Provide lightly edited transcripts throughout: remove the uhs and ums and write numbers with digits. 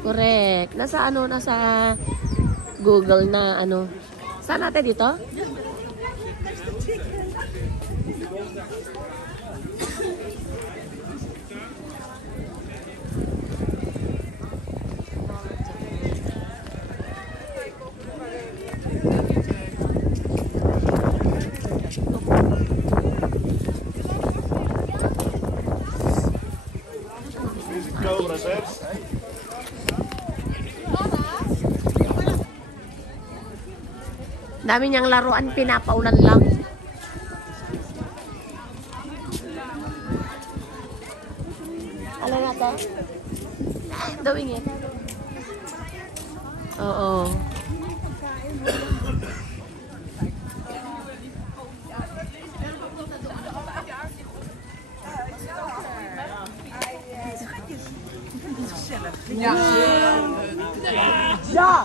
Correct. Nasa ano, nasa Google na ano. Saan natin dito? Dami niyang laruan, pinapaulan lang. Ano na to? Doing it. Oo. Ja!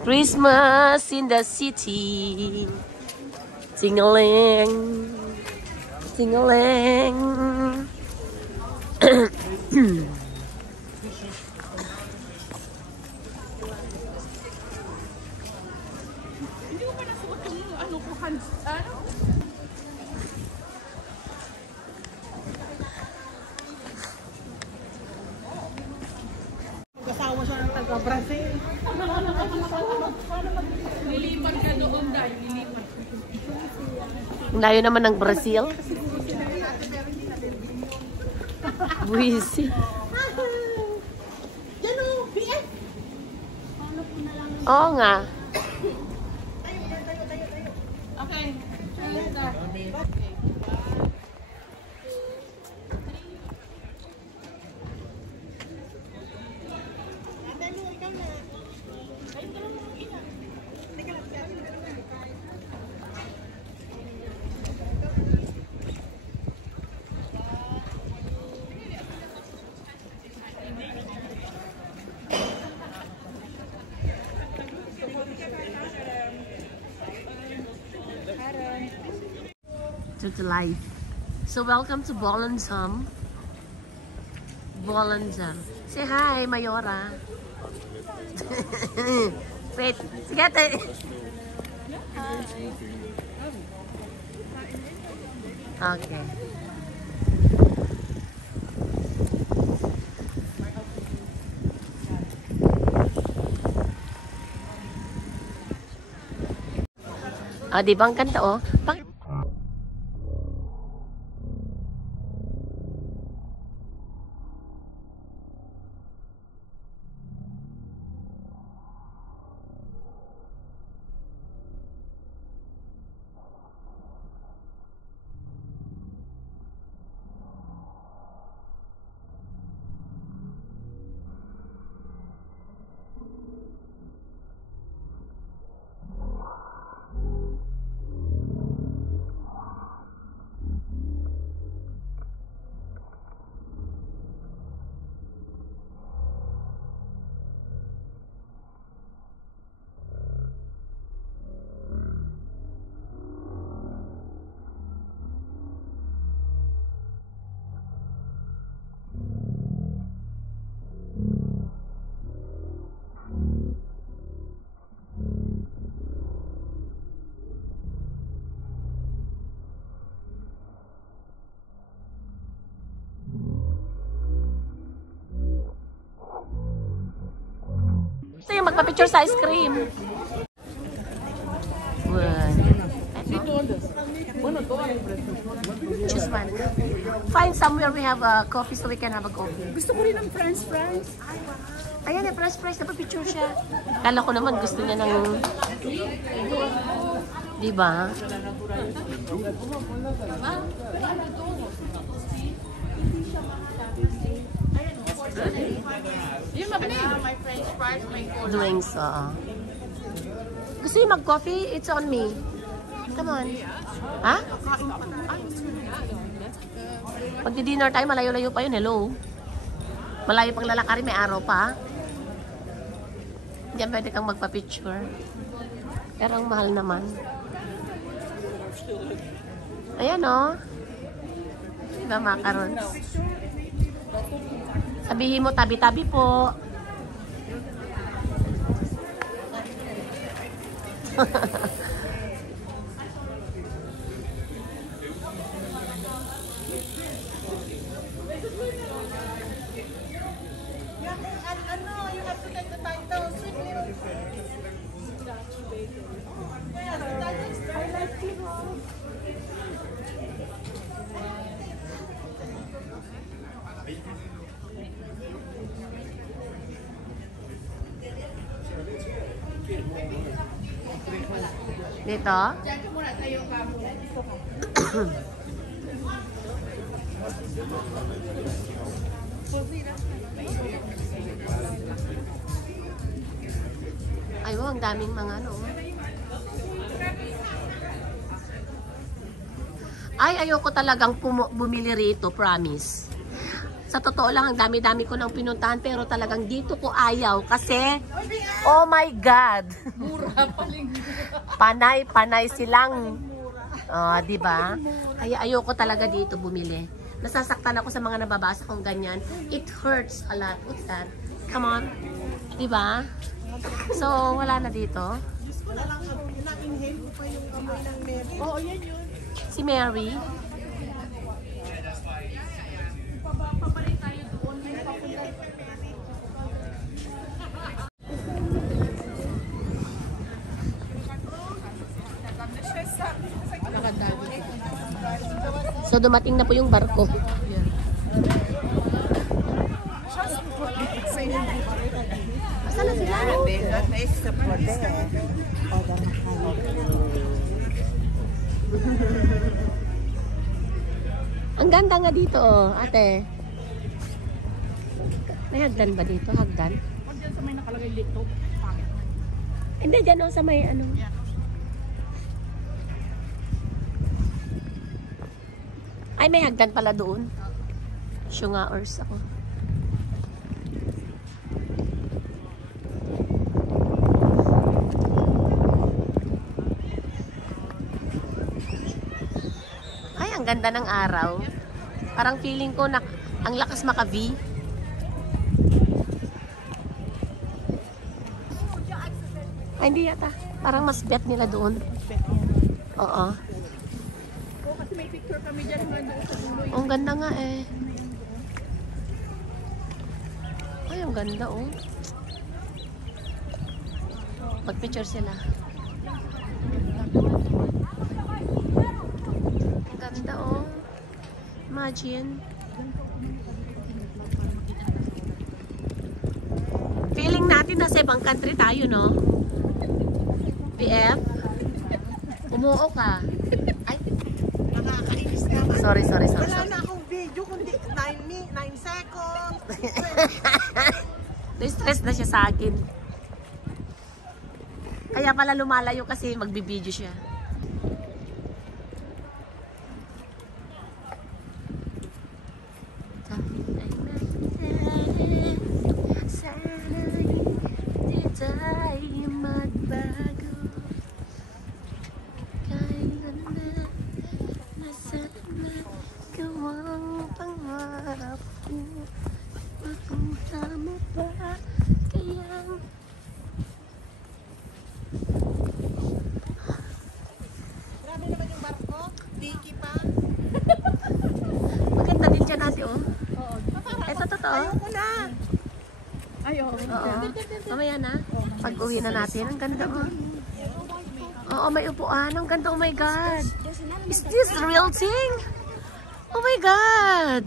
Christmas in the city. Ting-a-ling. Ting-a-ling. Kasama siya ng taga-Brazil. Lilipat ka doon dahil lilipat. Layo naman ng Brazil. Buwisi. Yan o, BF! Oo nga. Okay. To the life. So welcome to Bolensam. Bolensam. Say hi, Mayora. Wait, sige ate. Okay. Ah, di ba ang ganda oh? Gusto yung magpa-picture sa ice cream. Choose one. Find somewhere we have a coffee so we can have a coffee. Gusto ko rin ng French fries. Ayan eh, French fries. Napapicture siya. Kala ko naman gusto niya ng... Diba? Yun mabilis. My French fries, my cola. Doing so. Gusto niyo mag-coffee? It's on me. Come on. Ha? Pag di-dinner tayo, malayo-layo pa yun. Hello? Malayo pang lalakari, may araw pa. Diyan pwede kang magpa-picture. Pero ang mahal naman. Ayan o. Diba macarons? Sabihin mo, tabi-tabi po. Dito? Ay, wow, ang daming mga ano. Ay, ayoko talagang bumili rito, promise. Sa totoo lang, ang dami-dami ko nang pinuntahan, pero talagang dito ko ayaw kasi, oh my God! Mura paling. Panay silang, di ba? Kaya ayoko talaga dito bumili. Nasasaktan ako sa mga nababasa kong ganyan. It hurts a lot. What's that? Come on. Di ba? So, wala na dito. Wala lang, na-inhale ko pa yung amoy ng Mary. Oo, yan yun. Si Mary. Papalit tayo doon. May papunta. So, dumating na po yung barko. Asan na sila? Ang ganda nga dito, oh, ate. May hagdan ba dito? Hagdan? Pag dyan sa may nakalagay dito, pangit. Hindi, dyan oh, sa may ano. Ay, may hagdan pala doon. Shungaors ako. Ay, ang ganda ng araw. Parang feeling ko na ang lakas maka-V. Ay, hindi yata. Parang mas bet nila doon. Oo. Kasi may picture kami dyan mga doon sa dulo. Ang ganda nga eh. Ay, ang ganda oh. Mag-picture sila. Ang ganda oh. Imagine. Feeling natin nasa ibang country tayo, no? PF? Umuo ka. Ay, Nakakainis naman. sorry. Wala na akong video kundi 9 seconds. Na-stress na siya sa akin. Kaya pala lumalayo kasi magbibideo siya. Sana'y di tayo magbago. Kailan na sana gawang pangarap ko. Mapunta mo ba kayang Grabe naman yung barko. Tiki pa. maganda din dyan natin oh. Oo. Ito totoo. Ayoko na. Ayaw. Oo. Mamaya na. Pag uwi na natin. Ang ganda oh. Oo, may upuan. Ang ganda. Oh my God. Is this the real thing? Oh my God.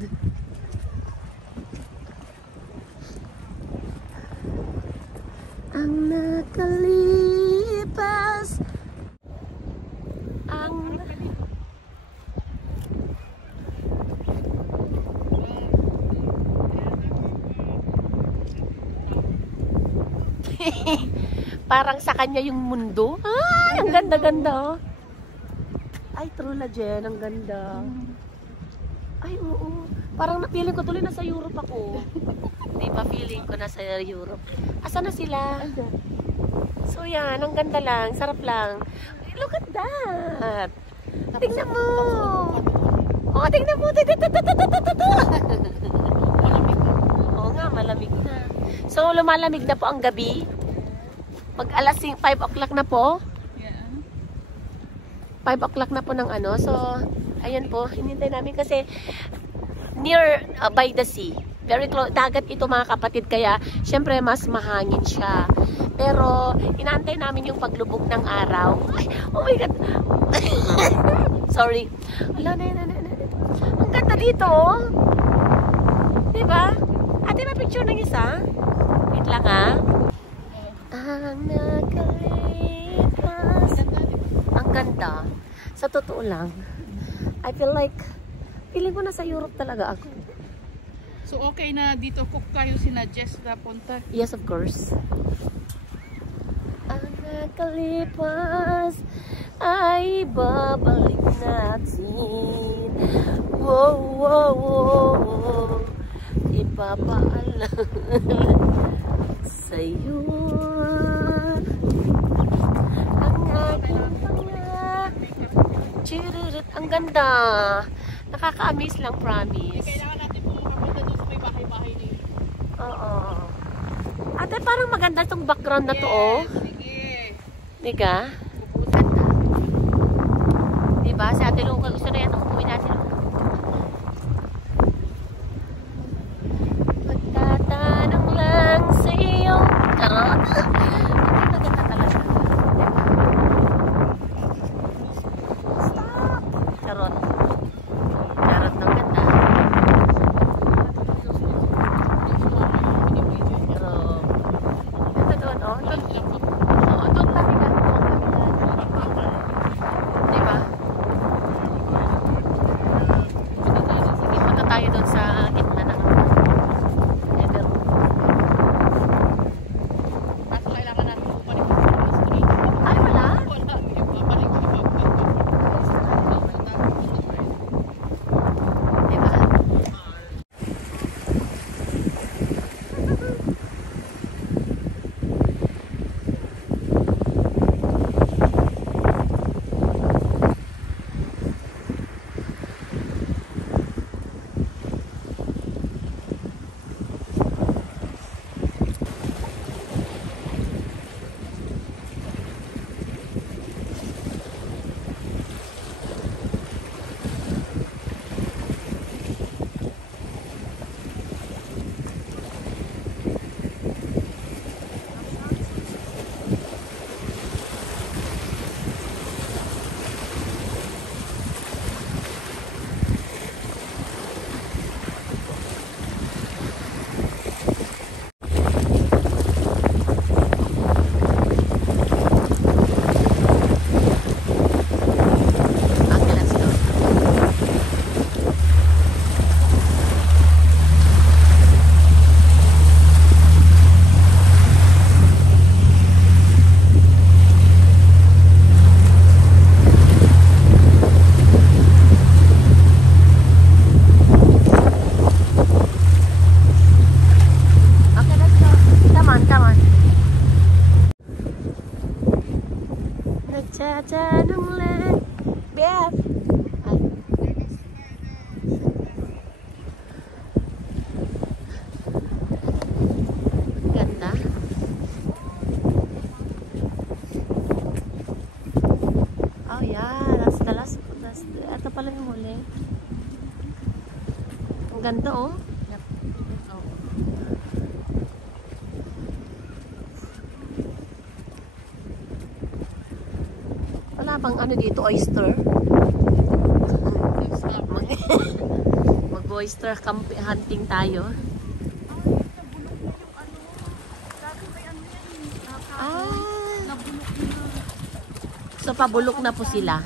Ang nakalipas. Ang parang sa kanya yung mundo. Ay, ang ganda-ganda. Ay, true na Jen. Ang ganda. Ay, oo. Parang feeling ko tuloy nasa Europe ako. Di ba? Feeling ko nasa Europe. Asa na sila? So yan, ang ganda lang. Sarap lang. Look at that. Tingnan mo. Oh, tingnan mo. Oo nga, malamig na. So, lumalamig na po ang gabi. Pag alas 5 o'clock na po. 5 o'clock na po ng ano. So, ayan po. Hinintay namin kasi near by the sea. Very close. Dagat ito mga kapatid. Kaya, syempre, mas mahangin siya. Pero, inaantay namin yung paglubog ng araw. Ay, oh my God. Sorry. Wala na. Ang ganda dito, oh. Diba? Ate, ma-picture ng isa? Wait lang, ah. Ang nakalipas. Ang ganda. Sa totoo lang, I feel like, feeling ko nasa Europe talaga ako. So okay na dito cook kayo sina Jess na punta. Yes, of course. Ang nakalipas ay babalik natin. Wow, wow, wow. Ipapaalam sa'yo ang aking chirurut. Ang ganda. Nakaka-amaze lang, promise. Kailangan natin pumunta doon sa may bahay-bahay nila. Oo. Ate, parang maganda itong background na to, oh. Sige. Diga? Ganda. Diba? Si Ate Luca, gusto na yan ang umuwi natin. Magtatanong lang sa iyo. Charot. Maganda talaga. Stop. Charot. Charot ng ganda. Ganda doon, oh. Doon kami lang. Diba? Sige, punta tayo doon sa gitna ng Nether. Kaso kailangan natin bumalik sa street. Ay, wala? Wala. Yung babalik ko Diba? Okay, let's go. Okay, let's go. Come on, come on. Nagtatanong lang. Beth. Ay. Ganda. Oh yeah, that's the last. Ito pala yung huli. Ang ganda, oh. Wala bang ano dito, oyster? Mag-oyster hunting tayo. Ah. So pabulok na po sila.